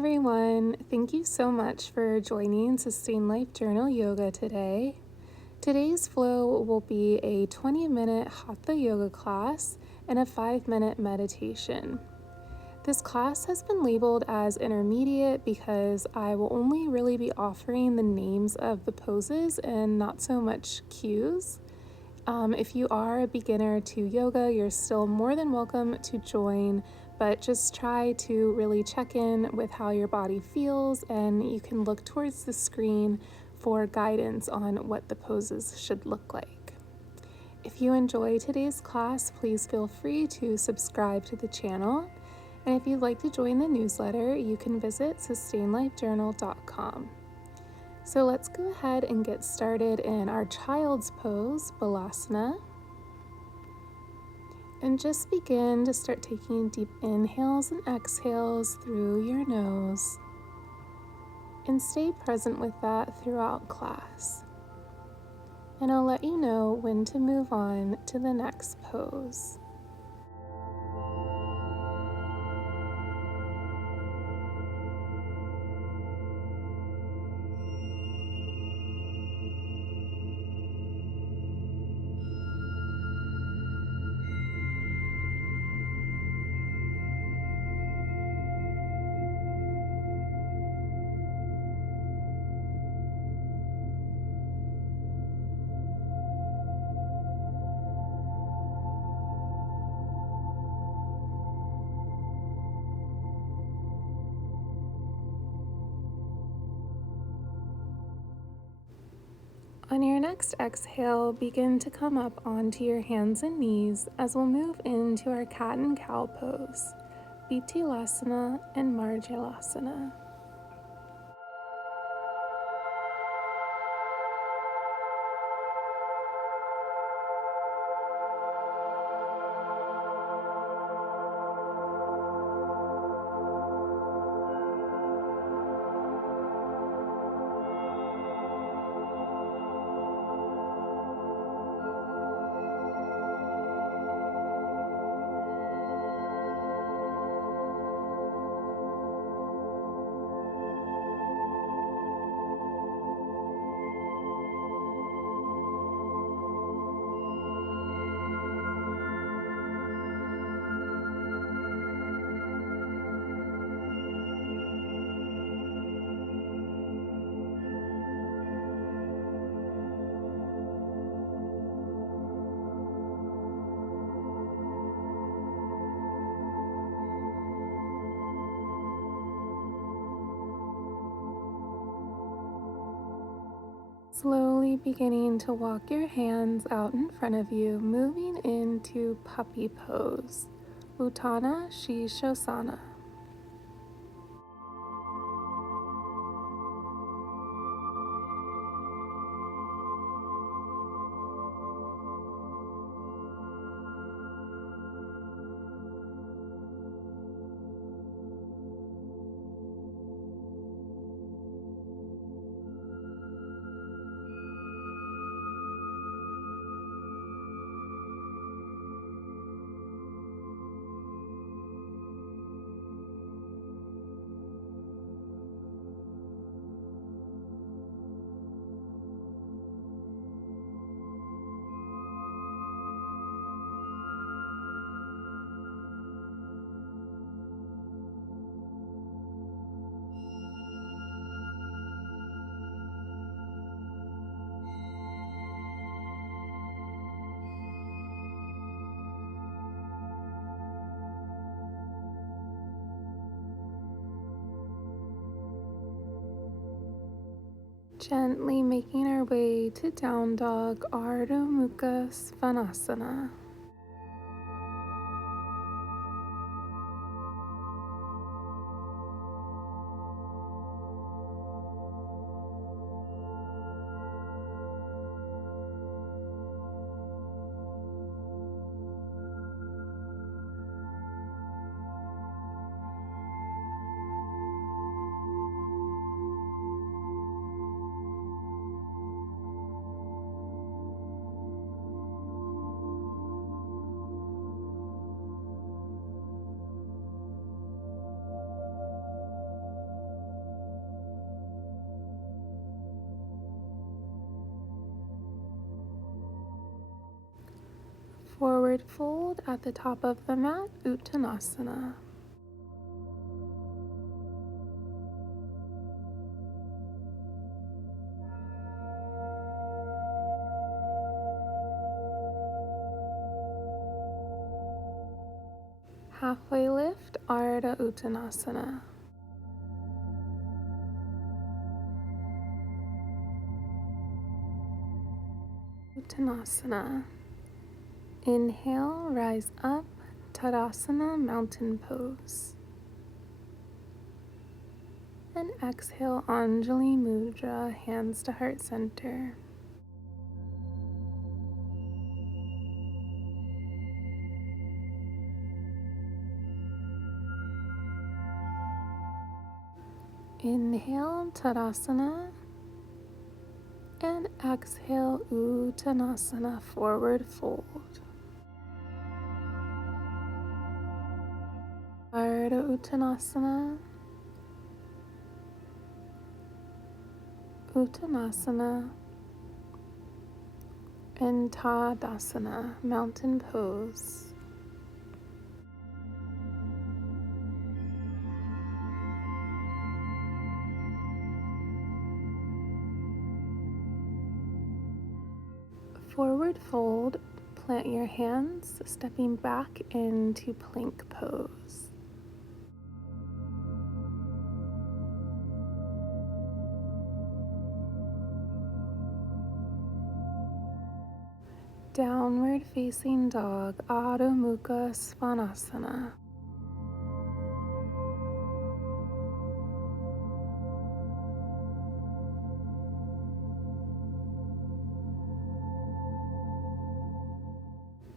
everyone, thank you so much for joining Sustain Life Journal Yoga today. Today's flow will be a 20-minute Hatha yoga class and a 5-minute meditation. This class has been labeled as intermediate because I will only really be offering the names of the poses and not so much cues. If you are a beginner to yoga, you're still more than welcome to join, but just try to really check in with how your body feels, and you can look towards the screen for guidance on what the poses should look like. If you enjoy today's class, please feel free to subscribe to the channel. And if you'd like to join the newsletter, you can visit sustainlifejournal.com. So let's go ahead and get started in our child's pose, Balasana. And just begin to start taking deep inhales and exhales through your nose. And stay present with that throughout class. And I'll let you know when to move on to the next pose. On your next exhale, begin to come up onto your hands and knees as we'll move into our cat and cow pose, Bittilasana and Marjalasana. Slowly beginning to walk your hands out in front of you, moving into puppy pose, Uttana Shishosana. Gently making our way to down dog, Ardha Mukha Svanasana. forward fold at the top of the mat, Uttanasana. Halfway lift, Ardha Uttanasana. Uttanasana. Inhale, rise up, Tadasana, mountain pose. And exhale, Anjali Mudra, hands to heart center. Inhale, Tadasana, and exhale, Uttanasana, forward fold. Ardha Uttanasana, Uttanasana, and Tadasana, mountain pose. Forward fold, plant your hands, stepping back into plank pose. Downward facing dog, Adho Mukha Svanasana.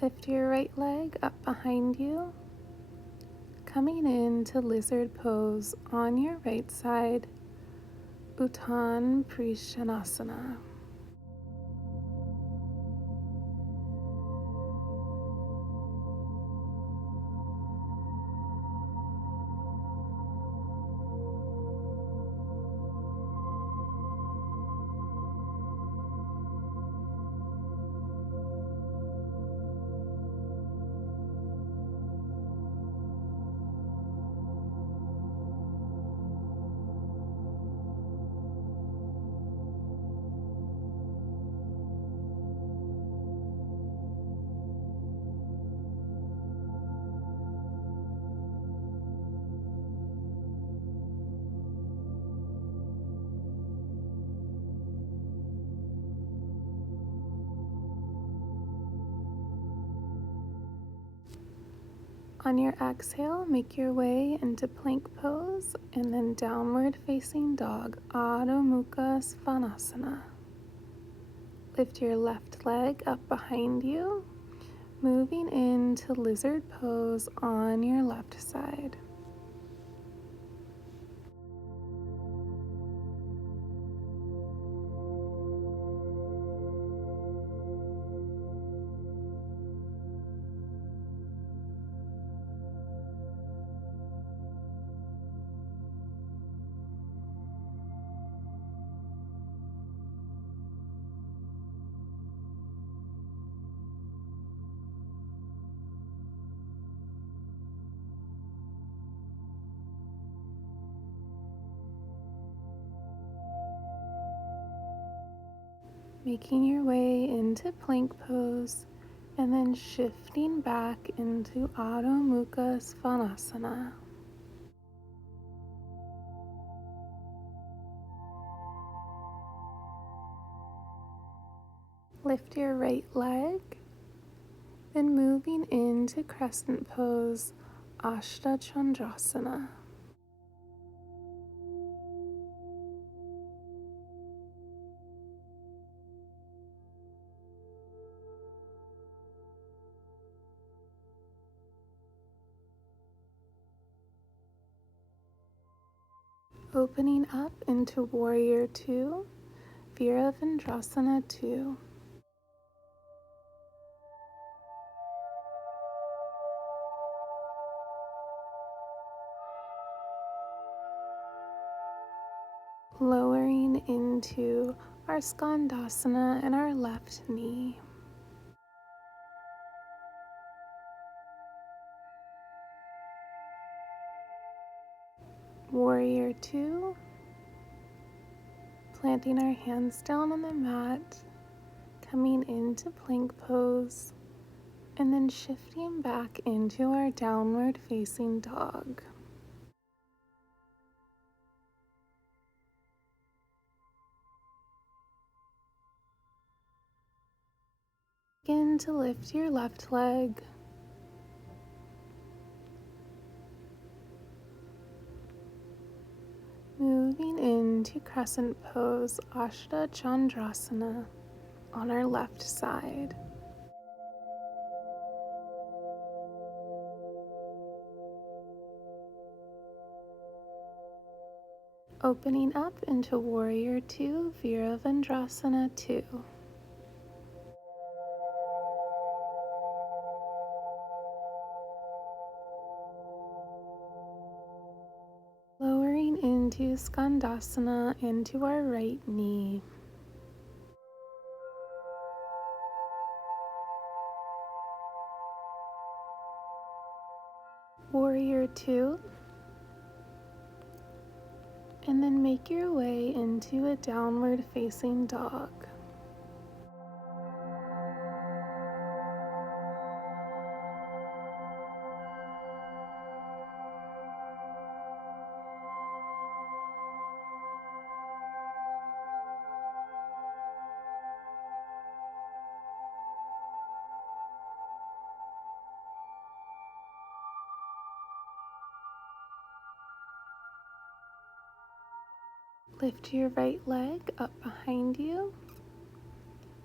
Lift your right leg up behind you, coming into lizard pose on your right side, Uttan Prishanasana. On your exhale, make your way into plank pose and then downward facing dog, Adho Mukha Svanasana. Lift your left leg up behind you, moving into lizard pose on your left side. Making your way into plank pose and then shifting back into Adho Mukha Svanasana. Lift your right leg and moving into crescent pose, Ashta Chandrasana. Opening up into Warrior 2, Virabhadrasana 2. Lowering into our Skandasana and our left knee. Warrior two, planting our hands down on the mat, coming into plank pose, and then shifting back into our downward facing dog. Begin to lift your left leg. Moving into crescent pose, Ashta Chandrasana, on our left side. Opening up into Warrior 2, Virabhadrasana 2. Lowering into Skandasana into our right knee. Warrior 2. And then make your way into a downward facing dog. Lift your right leg up behind you.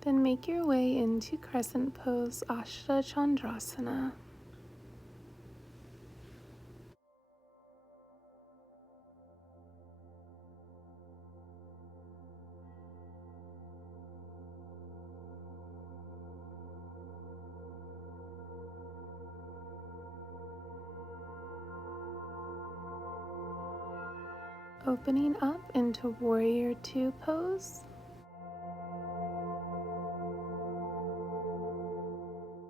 Then make your way into crescent pose, Ashta Chandrasana. Opening up into Warrior 2 pose.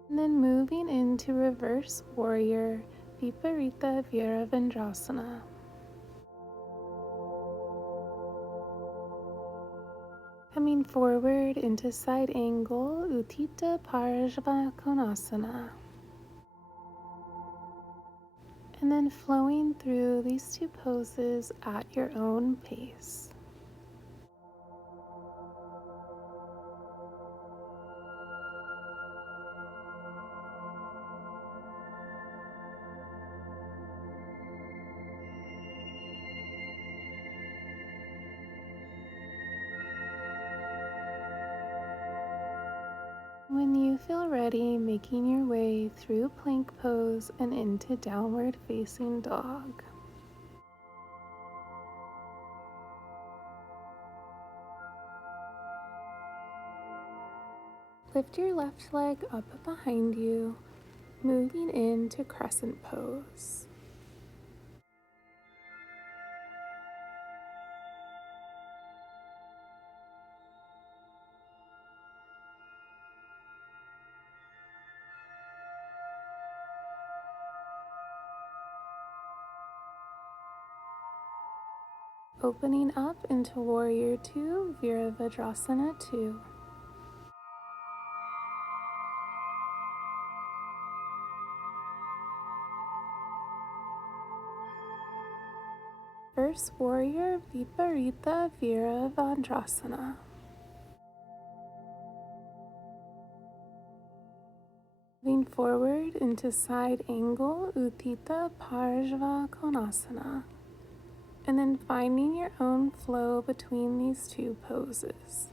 And then moving into Reverse Warrior, Viparita Virabhadrasana. Coming forward into side angle, Uttita Parashvakonasana. And then flowing through these two poses at your own pace. When you feel ready, making your way through plank pose and into downward facing dog. Lift your left leg up behind you, moving into crescent pose. Opening up into Warrior 2, Virabhadrasana 2. First Warrior, Viparita Virabhadrasana. Moving forward into side angle, Uttita Parashvakonasana. And then finding your own flow between these two poses.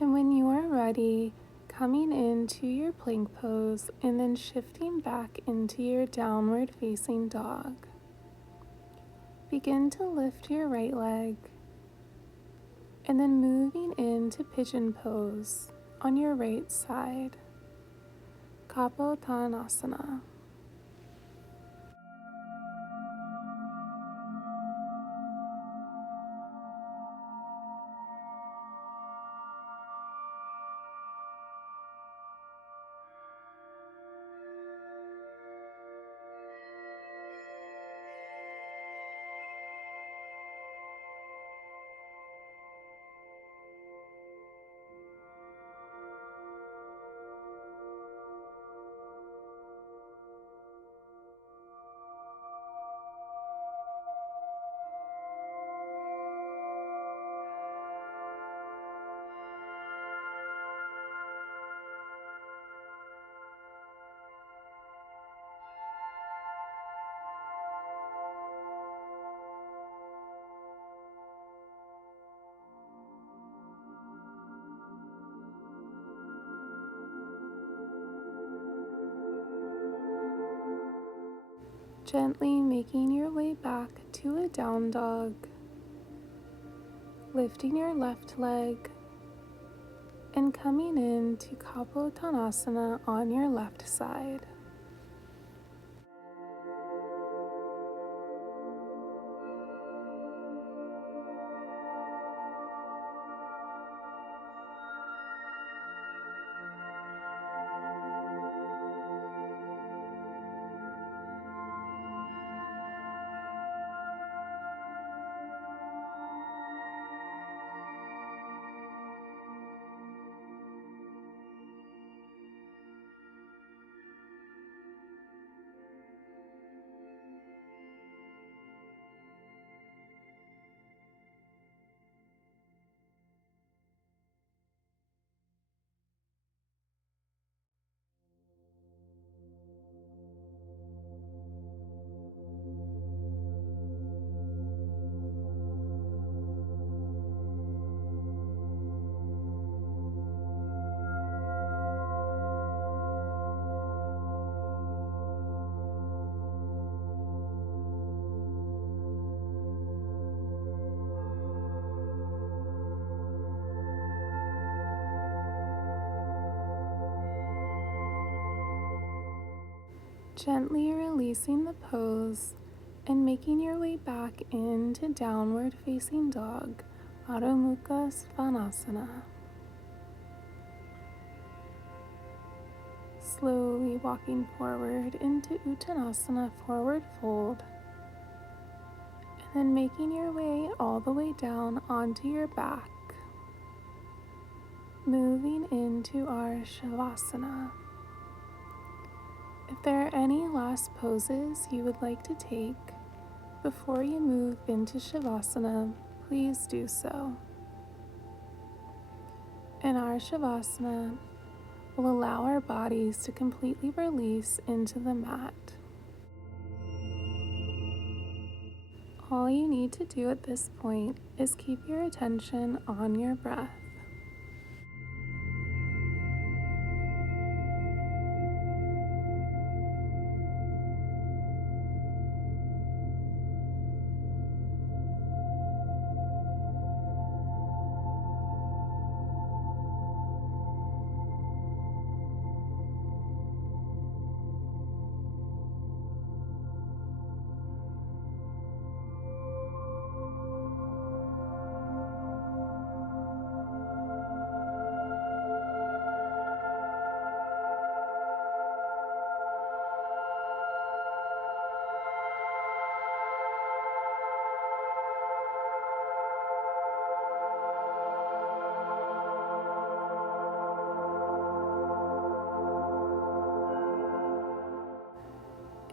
And when you are ready, coming into your plank pose and then shifting back into your downward facing dog. Begin to lift your right leg and then moving into pigeon pose on your right side, Kapotanasana. Gently making your way back to a down dog, lifting your left leg and coming into Kapotanasana on your left side. Gently releasing the pose and making your way back into downward facing dog, Adho Mukha Svanasana. Slowly walking forward into Uttanasana, forward fold, and then making your way all the way down onto your back, moving into our Shavasana. If there are any last poses you would like to take before you move into Shavasana, please do so. In our Shavasana, we'll allow our bodies to completely release into the mat. All you need to do at this point is keep your attention on your breath.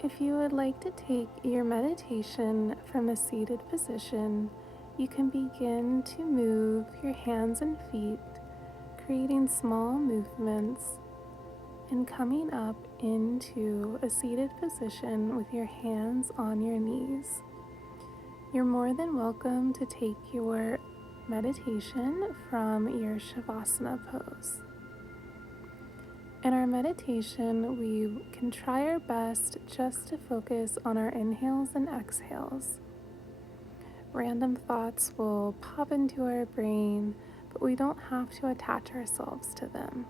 If you would like to take your meditation from a seated position, you can begin to move your hands and feet, creating small movements and coming up into a seated position with your hands on your knees. You're more than welcome to take your meditation from your Shavasana pose. In our meditation, we can try our best just to focus on our inhales and exhales. Random thoughts will pop into our brain, but we don't have to attach ourselves to them.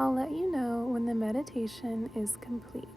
I'll let you know when the meditation is complete.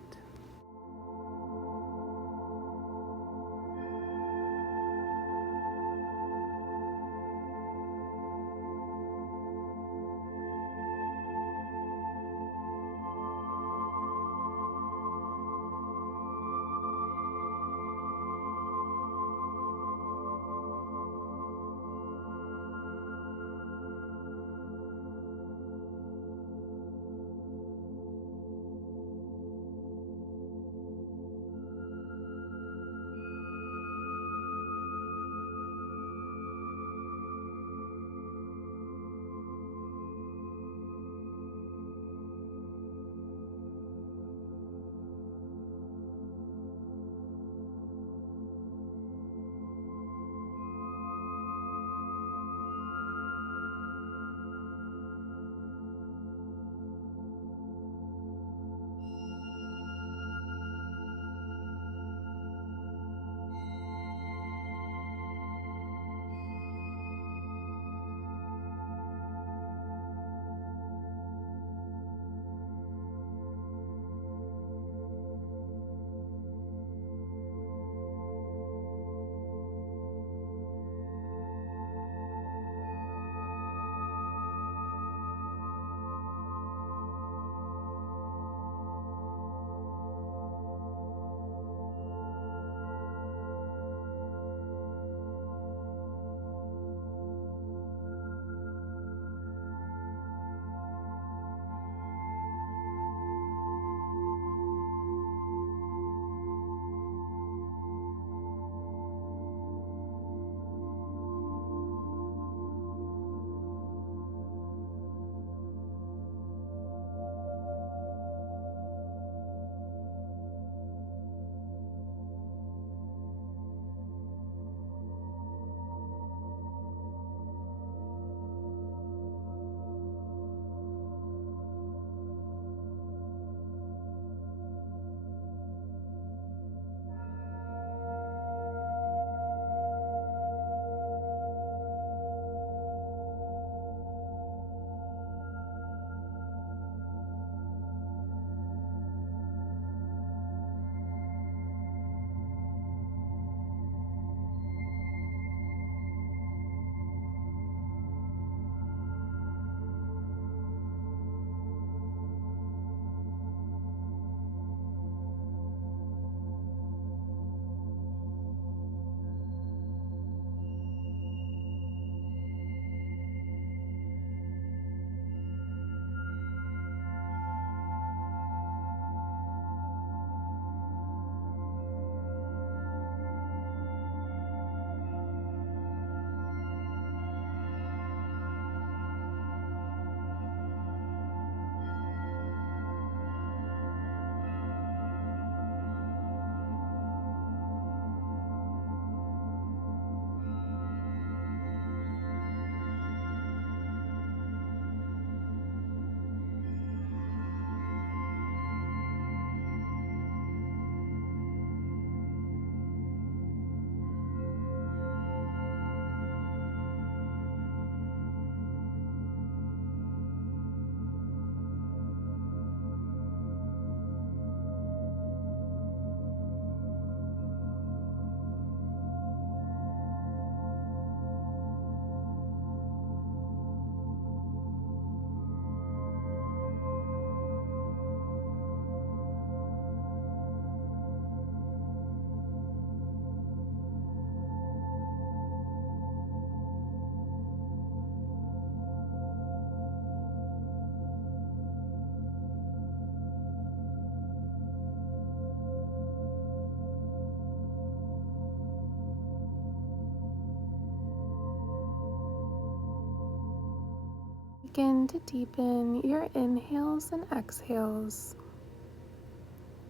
Begin to deepen your inhales and exhales,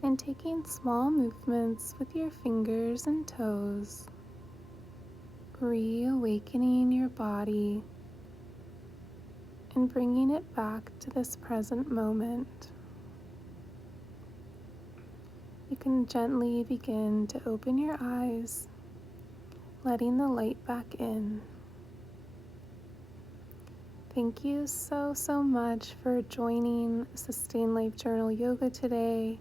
and taking small movements with your fingers and toes, reawakening your body. and bringing it back to this present moment. You can gently begin to open your eyes, letting the light back in. Thank you so much for joining Sustain Life Journal Yoga today,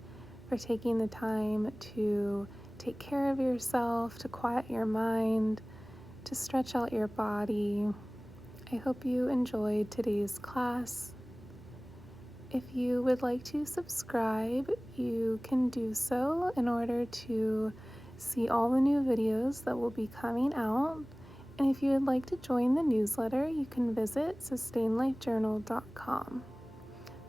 for taking the time to take care of yourself, to quiet your mind, to stretch out your body. I hope you enjoyed today's class. If you would like to subscribe, you can do so in order to see all the new videos that will be coming out. And if you would like to join the newsletter, you can visit sustainlifejournal.com.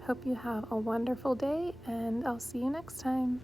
Hope you have a wonderful day, and I'll see you next time.